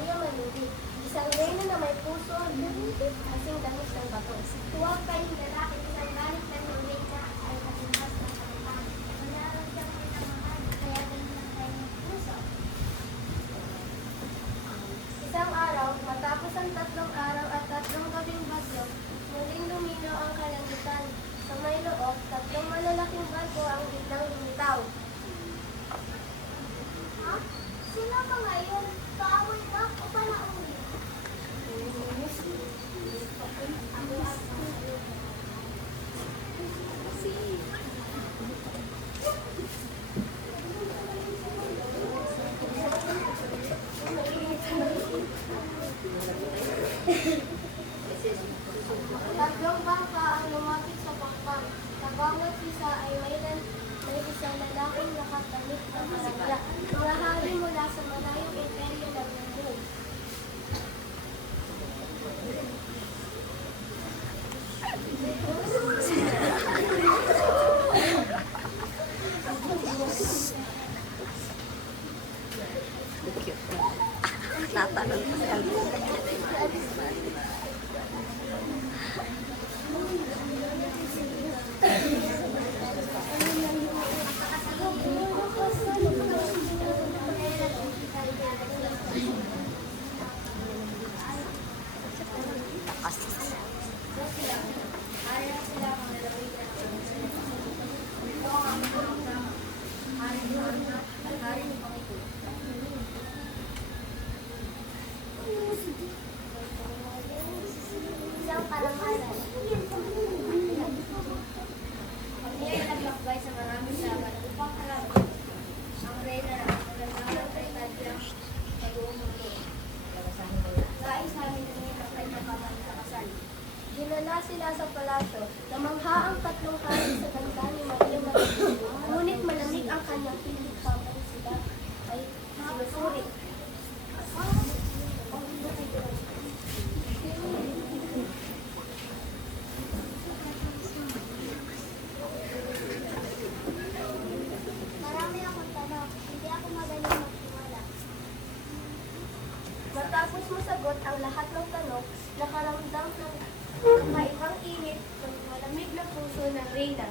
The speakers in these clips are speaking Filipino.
Maria Maludi, isang reyna na may puso kasing danos ng bato. Huwag kayong lalaki, isang galit ng reyna ay katimbas ng kalupan. Manaragyan ko ng mahal, kaya ganyan ang kanyang puso. Isang araw, matapos ang 3 araw at 3 gabing bagyo, muling lumino ang kalangitan. Sa may loob, 3 malalaking barko ang biglang lumitaw. Ha? Sino ba ngayon? Kaaway ba o panauli? Tatlong bangka ang lumapit sa pakpak. Sa bawat isa ay may isang lalaking nakatamit ng malagya. Mga hari mula sa malayong imperyo ng mundo. Tatanong ko si Alvin. Isang karangalan. Niya ay naglakbay sa maraming laban upang harapin ang reyna na ang magandang ay tadyang sa buong mundo. Nais namin na niya ang kanyang kamay sa kasal. Dinala sila sa palasyo. Namangha ang 3 hari sa ganda ni Maria Maludi. Ngunit malamig ang kanyang pilit pamang sila ay sinusuri. Marami akong tanong. Hindi ako magaling magtiwala. Matapos masagot ang lahat ng tanong, nakaramdam ng kakaibang init ng malamig na puso ng reyna.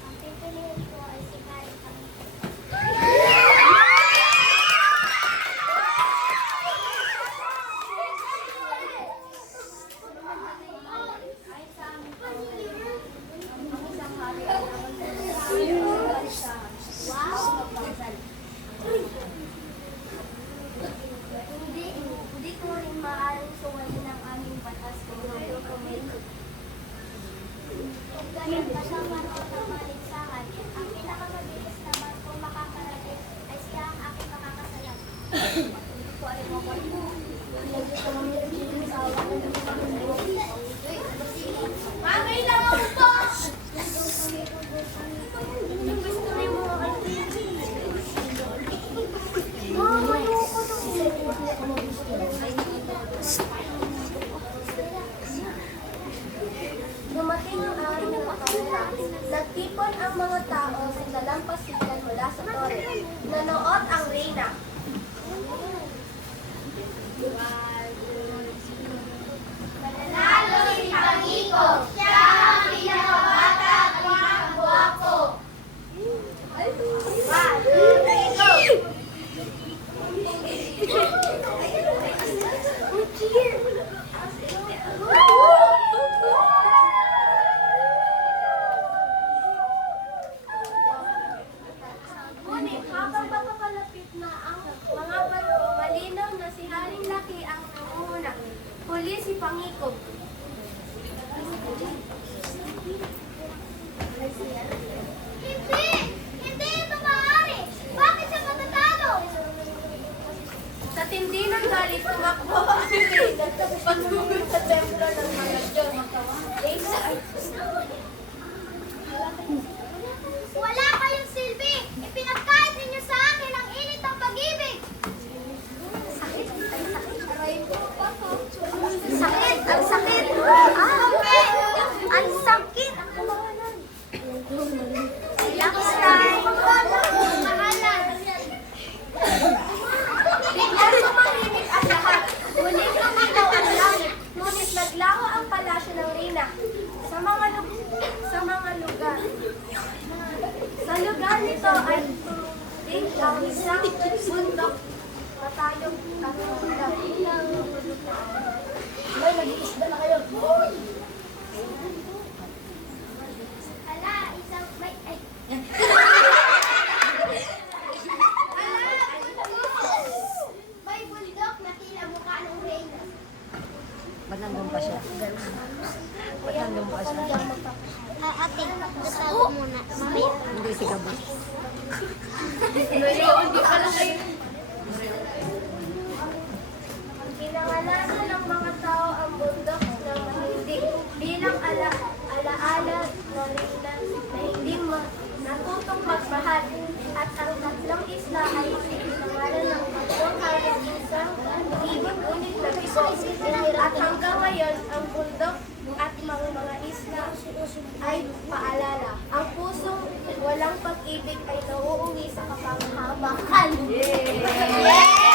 Ang pipiliin ko ay si Kari Pangiko. Ay sa aming pangalaman, ang isang hari ay naman sa magpangsal. Hindi ko rin maaaring suwayin ang aming batas kung ito kumito. Kung ganyan kasama ng pamaligsahan, ang pinakamabilis naman kung makakarating ay siya ang aking makakasalang. Hindi ko alam ako ito. Mami, lang ako po! Gusto na yung mga dumating ang araw ng pagkakita. Nagtipon ang mga tao sa dalampasigan mula sa tore. Nanood ang reyna. Mananalo si Pangiko. Siya ang pinakabata at pinakagwapo. 1, 2, 3, go! Ngunit habang makapalapit na ang mga barko, malinaw na si Haring Laki ang nangunguna. Huli si Pangiko. Hindi! Hindi ito maaari! Bakit siya matatalo? Sa tindi ng galit, tumakbo ang reyna patungkol sa templo ng mga Diyos. Wala kayong silbi! Ipinagkait ninyo sa akin ang init ng pag-ibig! Sakit! Ang sakit! Ang sakit! Relax tayo! Mahalan! bundok, matayog at dakilang may nag-iisda na kayo. Ala, isang may ay. May bundok na tila mukha ng reyna. Ba't nandun pa siya? Ba't nandun pa siya? Ate, nasago muna. Mamaya. Hindi si Gabos. Hindi pala kayo. Pinangalanan ng mga tao ang bundok na mahindig bilang alaala na hindi natutong magmahal. At ang tatlong isla ay pinangalan ng tatlong hayat isang ibon-unit na bigo. At hanggang ngayon, ang bundok at mga isla ay paalala. Ang pusong walang pag-ibig ay nauuwi sa kapanghabakan. Yeah!